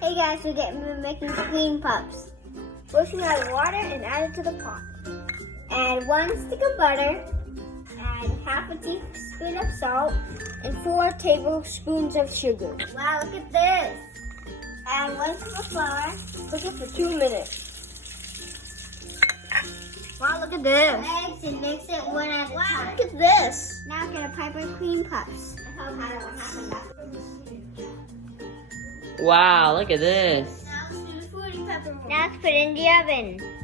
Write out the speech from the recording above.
Hey guys, we're making cream puffs. First we add water and add it to the pot. Add 1 stick of butter, add half a teaspoon of salt, and 4 tablespoons of sugar. Wow, look at this. Add 1 cup of flour. Cook it for 2 minutes. Wow, look at this. Eggs and mix it one at a time. Look at this. Now get a Piper cream puffs. Wow, look at this. Now let's put it in the oven.